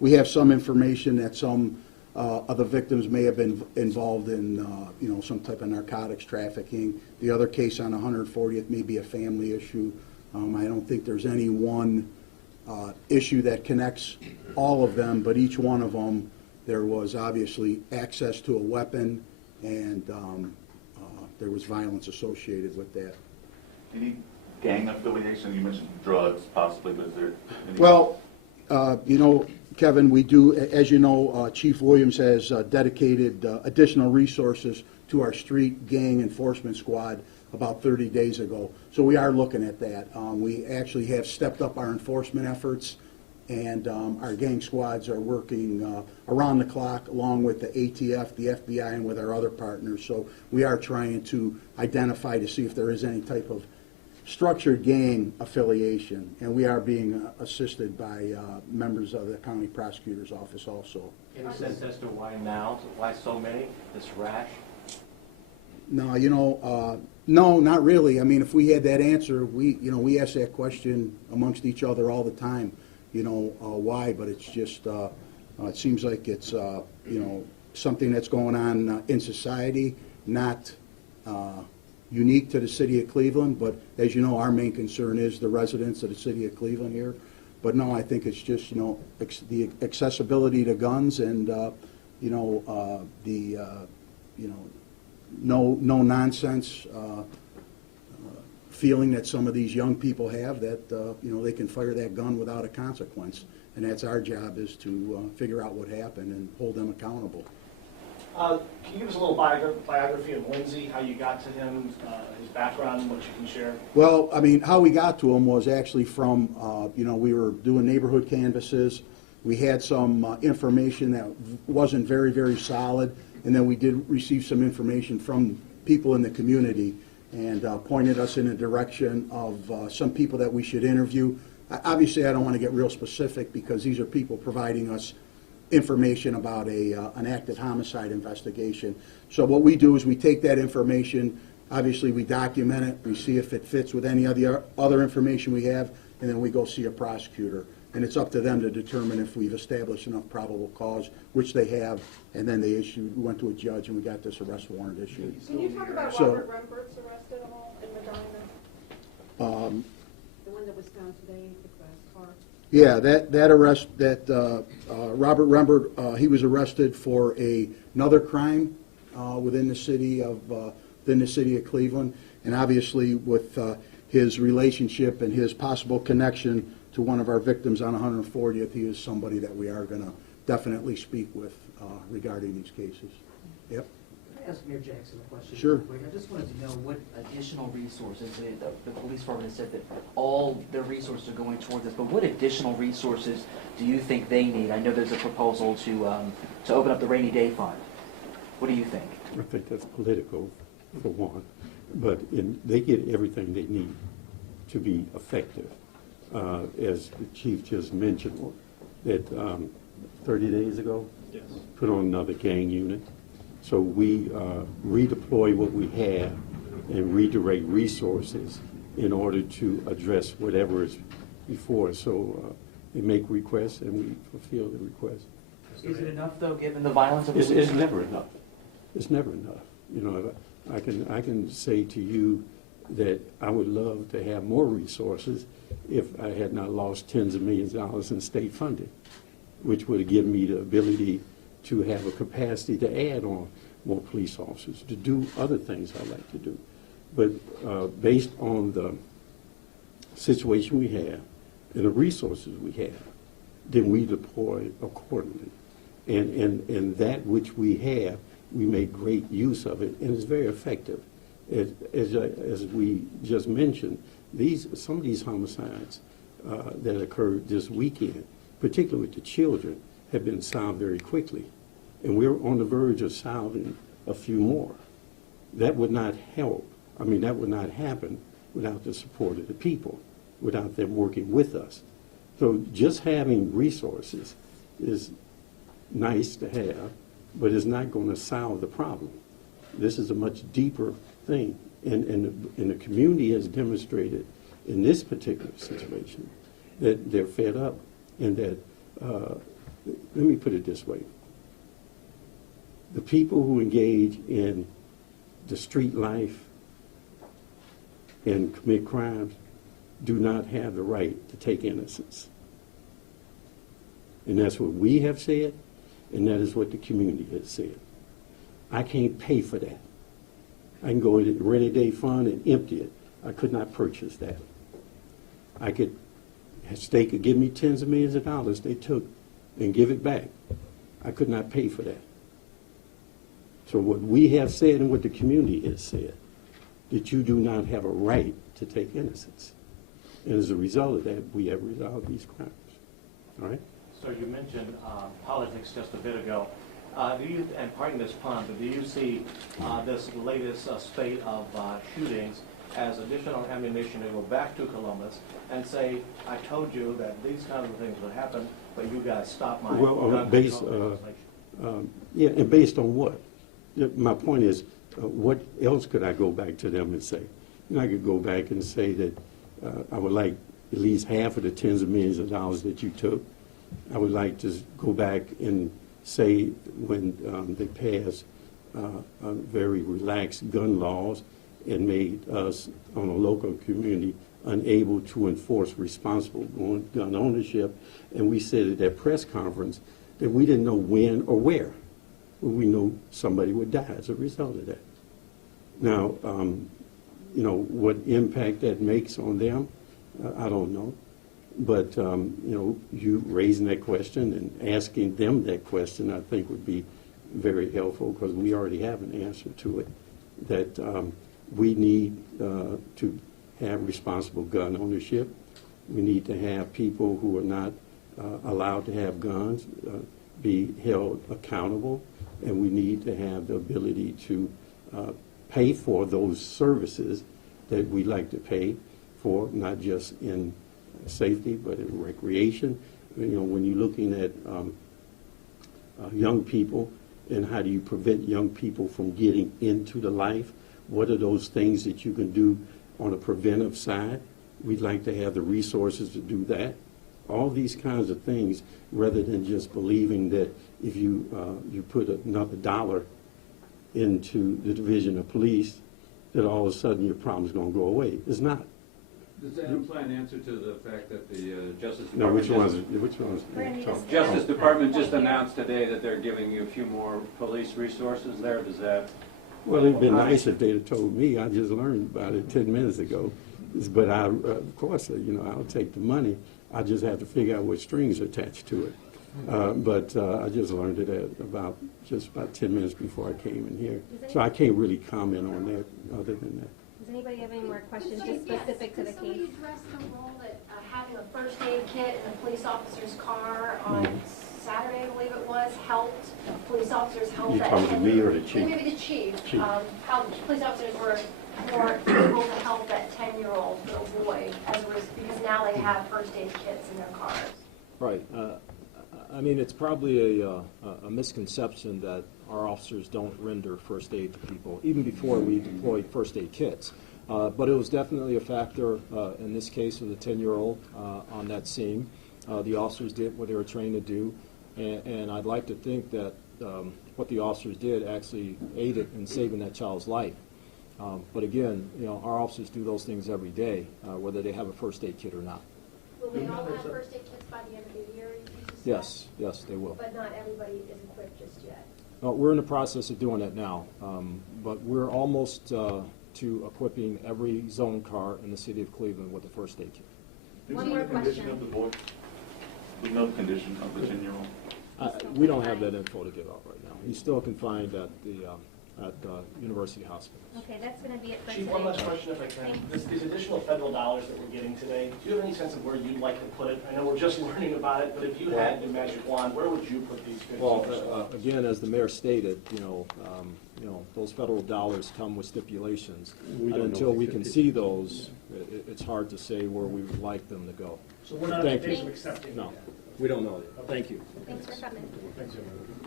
we have some information that some of the victims may have been involved in, some type of narcotics trafficking. The other case on 140th may be a family issue. I don't think there's any one issue that connects all of them, but each one of them, there was obviously access to a weapon, and there was violence associated with that. Any gang affiliation? You mentioned drugs, possibly, but is there any? Well, Kevin, we do, as you know, Chief Williams has dedicated additional resources to our street gang enforcement squad about 30 days ago. So we are looking at that. We actually have stepped up our enforcement efforts, and our gang squads are working around the clock along with the ATF, the FBI, and with our other partners. So we are trying to identify to see if there is any type of structured gang affiliation, and we are being assisted by members of the county prosecutor's office also. Any sense as to why now? Why so many? This rash? No, no, not really. I mean, if we had that answer, we ask that question amongst each other all the time. Why? But it's just it seems like it's something that's going on in society, not unique to the city of Cleveland, but as you know, our main concern is the residents of the city of Cleveland here. But no, I think it's just, the accessibility to guns and, no nonsense feeling that some of these young people have that, they can fire that gun without a consequence. And that's our job, is to figure out what happened and hold them accountable. Can you give us a little biography of Lindsay, how you got to him, his background, what you can share? Well, I mean, how we got to him was actually from, we were doing neighborhood canvases. We had some information that wasn't very, very solid, and then we did receive some information from people in the community and pointed us in a direction of some people that we should interview. Obviously, I don't want to get real specific because these are people providing us information about an active homicide investigation. So what we do is we take that information, obviously we document it, we see if it fits with any of the other information we have, and then we go see a prosecutor. And it's up to them to determine if we've established enough probable cause, which they have, and then we went to a judge and we got this arrest warrant issued. Can you talk about Robert Rembert's arrest at all in Medina? The one that was found today, the car? Yeah, that arrest, Robert Rembert, he was arrested for another crime within the city of Cleveland, and obviously with his relationship and his possible connection to one of our victims on 140th, he is somebody that we are going to definitely speak with regarding these cases. Yep. Can I ask Mayor Jackson a question? Sure. I just wanted to know what additional resources, the police department has said that all their resources are going toward this, but what additional resources do you think they need? I know there's a proposal to open up the rainy day fund. What do you think? I think that's political, for one, but they get everything they need to be effective. As the chief just mentioned, that 30 days ago, yes, put on another gang unit. So we redeploy what we have and redirect resources in order to address whatever is before us. So they make requests and we fulfill the request. Is it enough, though, given the violence of the It's never enough. It's never enough. I can say to you that I would love to have more resources if I had not lost tens of millions of dollars in state funding, which would have given me the ability to have a capacity to add on more police officers, to do other things I like to do. But based on the situation we have and the resources we have, then we deploy accordingly. And that which we have, we make great use of it, and it's very effective. As we just mentioned, some of these homicides that occurred this weekend, particularly with the children, have been solved very quickly. And we're on the verge of solving a few more. That would not help. I mean, that would not happen without the support of the people, without them working with us. So just having resources is nice to have, but it's not going to solve the problem. This is a much deeper thing. And the community has demonstrated in this particular situation that they're fed up and that let me put it this way. The people who engage in the street life and commit crimes do not have the right to take innocence. And that's what we have said, and that is what the community has said. I can't pay for that. I can go into the rainy day fund and empty it. I could not purchase that. State could give me tens of millions of dollars they took and give it back. I could not pay for that. So what we have said and what the community has said, that you do not have a right to take innocence. And as a result of that, we have resolved these crimes. All right? So you mentioned politics just a bit ago. And pardon this pun, but do you see this latest spate of shootings as additional ammunition to go back to Columbus and say, I told you that these kinds of things would happen, but you guys stopped my gun control legislation? Yeah, and based on what? My point is, what else could I go back to them and say? I could go back and say that I would like at least half of the tens of millions of dollars that you took. I would like to go back and say when they passed very relaxed gun laws and made us, on a local community, unable to enforce responsible gun ownership. And we said at that press conference that we didn't know when or where. We knew somebody would die as a result of that. Now, what impact that makes on them, I don't know. But, you raising that question and asking them that question, I think would be very helpful, because we already have an answer to it, that we need to have responsible gun ownership. We need to have people who are not allowed to have guns be held accountable, and we need to have the ability to pay for those services that we like to pay for, not just in safety, but in recreation. When you're looking at young people, and how do you prevent young people from getting into the life, what are those things that you can do on a preventive side? We'd like to have the resources to do that. All these kinds of things, rather than just believing that if you put another dollar into the division of police, that all of a sudden your problem's going to go away. It's not. Does that imply an answer to the fact that the Justice Department... No, which ones? Justice Department just announced today that they're giving you a few more police resources there. Does that... Well, it'd been nice if they'd have told me. I just learned about it 10 minutes ago. But of course, I'll take the money. I just have to figure out what strings are attached to it. But I just learned it about 10 minutes before I came in here. So I can't really comment on that other than that. Does anybody have any more questions just specific to the Could somebody case? address the role that having a first aid kit in the police officer's car on Saturday, I believe it was, helped, police officers helped You that. talking to me or the chief? Maybe the chief. Chief. How police officers were more able to help that 10-year-old little boy because now they have first aid kits in their cars. Right. I mean, it's probably a misconception that our officers don't render first aid to people, even before we deploy first aid kits. But it was definitely a factor in this case with the 10-year-old on that scene. The officers did what they were trained to do, and I'd like to think that what the officers did actually aided in saving that child's life. But again, our officers do those things every day, whether they have a first aid kit or not. Will they all have first aid kits by the end of the year? Yes, they will. But not everybody is equipped just yet. We're in the process of doing that now, but we're almost to equipping every zone car in the city of Cleveland with a first aid kit. One more question. Of the boy? We know the condition of the 10-year-old. We don't have that info to give out right now. He's still confined at the University Hospital. Okay, that's going to be it for Chief, one last today. question if I can. These additional federal dollars that we're getting today, do you have any sense of where you'd like to put it? I know we're just learning about it, but if you had the magic wand, where would you put these 50%? Well, again, as the mayor stated, those federal dollars come with stipulations. We And don't know until what we the can see those, it's hard to say where we would like them to go. So we're not Thank in the you. phase of accepting No, that. we don't know yet. Thank you. Thanks for coming. Thanks, everyone.